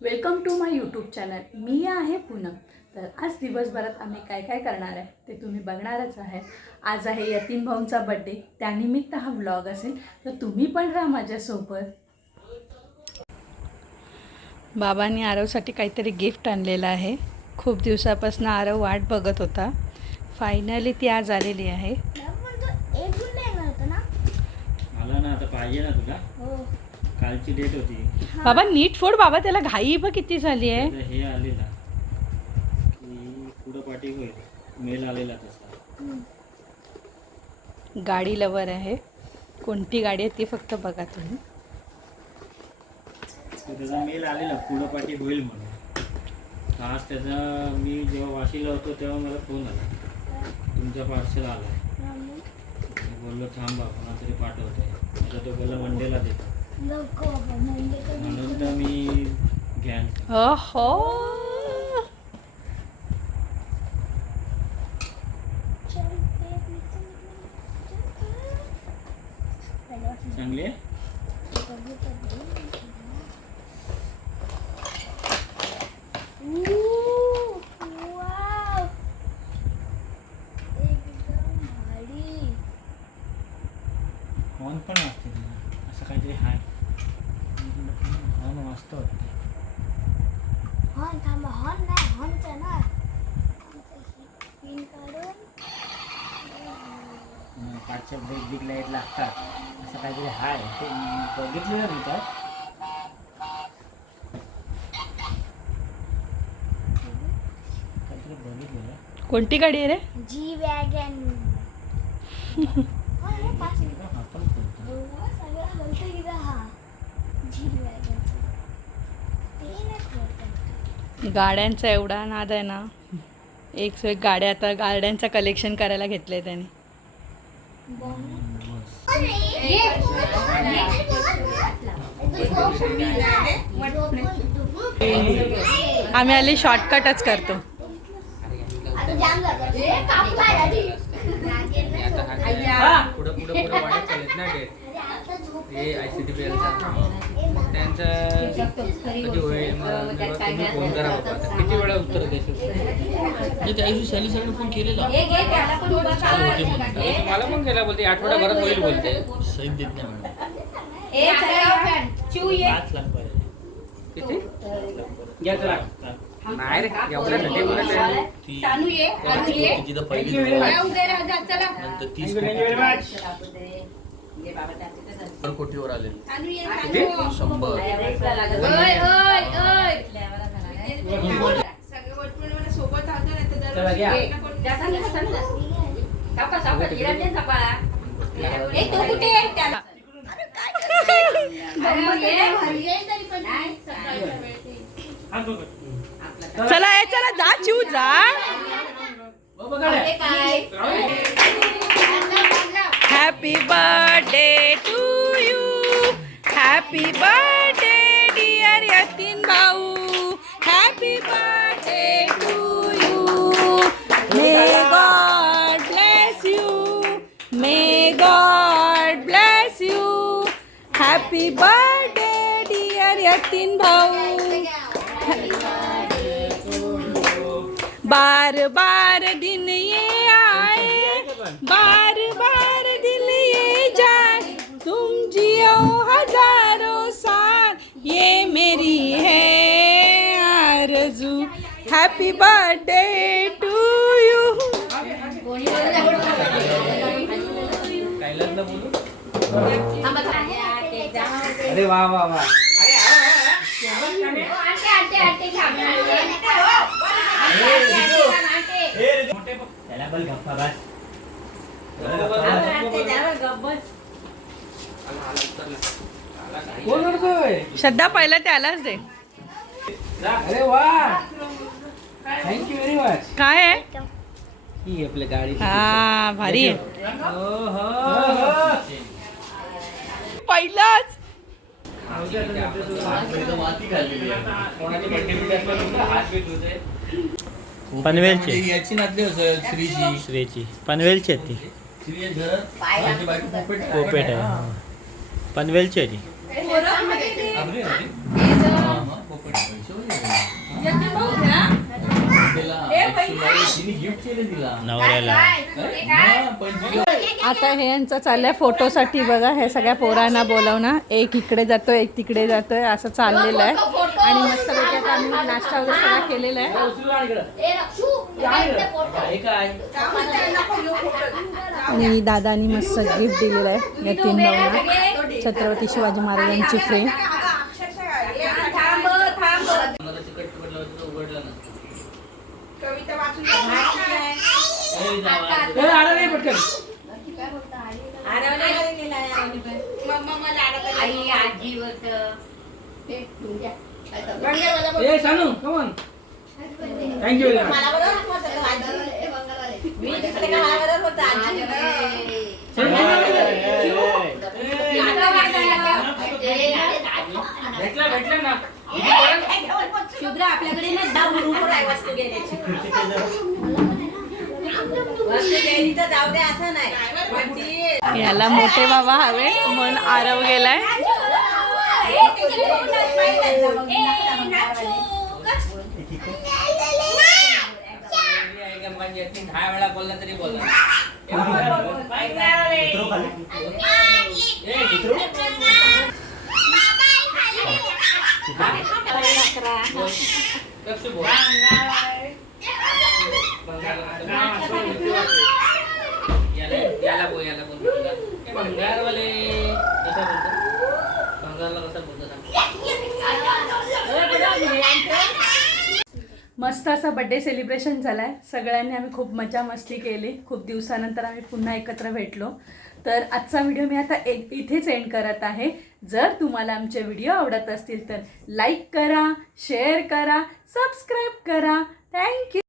Welcome to my YouTube channel. मी आहे पूनम. तर आज दिवसभरात आम्ही काय काय करणार आहे ते तुम्ही बघणारच आहे. आज आहे यतीन भाऊंचा बड्डे, त्यानिमित्त हा व्लॉग असेल, तर तुम्ही पण राहा माझ्यासोबत. बाबांनी आरवसाठी काहीतरी गिफ्ट आणलेलं आहे. खूप दिवसापासून आरव वाट बघत होता. फायनली ती आज आलेली आहे. मला ना आता पाहिजे ना तुला. कालची डेट होती. बाबा नीट फोड बाबा, त्याला घाई बघ किती झाली आहे. हे आलेला की पुढं पाठी होईल, मेल आलेला तसा. गाडी लवर आहे. कोणती गाडी आहे ती फक्त बघा तुम्ही. त्याचा मेल आलेला पुढं पाठी होईल म्हणून. आज त्याचा मी जेव्हा वाशीला होतो तेव्हा मला फोन आला, तुमचा पार्सल आला आहे. बोललो थांबा कोणातरी पाठवतोय. आता तो बोलला मंडेला देतो, म्हणून तर मी घ्या. हो चांगली आहे. हॉर्न पण वाजते तुला, असं काहीतरी हाय. हॉर्न वाजतो वाटते. हॉर्न थांबा, हॉर्न नाही, हॉर्नचा ना पिन काढून पाठच्या ब्रेक बिग लाईट लागतात, असं काहीतरी हाय. ते बघितलेलं मी त्यात. काहीतरी बघितलेलं. कोणती गाडी आहे रे? जी वॅगन. हा पण कोणता? सगळं बोलतो की हा जी वॅगन ते नाही. गाड्यांचा एवढा नाद आहे ना, एक सो एक गाड्या. आता गाड्यांचं कलेक्शन करायला घेतलंय त्याने. आम्ही आली शॉर्टकटच करतो. पुढं वाढत चालेत ना डेट. हे ICTPL त्यांचं कधी होईल तुम्ही फोन करा बाबा. किती वेळा उत्तर देशील? त्या दिवशी शैली सरांनी फोन केलेला, मला पण केला. बोलते आठवड्याभरात होईल बोलते. सही देत नाही मॅडम. 5 लाख पाहिजे. किती घ्या चला. नाही रे एवढ्यासाठी बोलत आहे. तिथं पहिली नंतर 30 कोटीवर आले. 100 चला चला जा चिऊ जा. Happy birthday to you. Happy birthday dear Yatin भाऊ. Happy birthday to you. May God bless you. May God bless you. Happy birthday dear Yatin भाऊ. बार बार दिन ये आए, बार बार दिन ये जाए, तुम जियो हजारों साल, ये मेरी है आरज़ू. Happy birthday to you. अरे वा वा वा. त्याला बोल गप्पा बस. कोण करतोय? श्रद्धा पहिला त्यालाच दे. अरे वा, थँक्यू व्हेरी मच. काय आहे? ही आपल्या गाडी. हा भारी आहे. पहिलाच पनवेलची याची नातली श्रीजी. श्रीची पनवेलची आहे ती. कोपेट आहे. पनवेलची आहे ती. तिला नवऱ्याला आता हे यांचं चाललंय फोटोसाठी बघा. हे सगळ्या पोरांना बोलवणं, एक इकडे जातोय एक तिकडे जातोय असं चाललेलं आहे. आणि मस्तपैकी आता आम्ही नाश्ता वगैरे सगळा केलेला आहे. आणि दादानी मस्त गिफ्ट दिलेलं आहे यतीन भाऊंना, छत्रपती शिवाजी महाराजांची फ्रेम. उघडलं ना सानू कमॉन थँक्यू भेटलं ना शुभ्र आपल्याकडे ना 10 रूम आहे वस्तू घेण्याची. वस्तू घ्यायची तर जाऊ दे असं नाही. याला मोठे बाबा हवे म्हणून आरव गेलाय. दहा वेळा बोलला तरी बोलला. याला बोल भंगारवाले कसं बोलतो, भंगारला कसं बोलतो मस्त असा बड्डे सेलिब्रेशन झालाय. सगळ्यांनी आम्ही खूप मजा मस्ती केली. खूप दिवसानंतर आम्ही पुन्हा एकत्र भेटलो. तर आजचा व्हिडिओ मी आता इथेच एंड करत आहे. जर तुम्हाला आमचे व्हिडिओ आवडत असतील तर लाईक करा, शेअर करा, सबस्क्राईब करा. थँक्यू.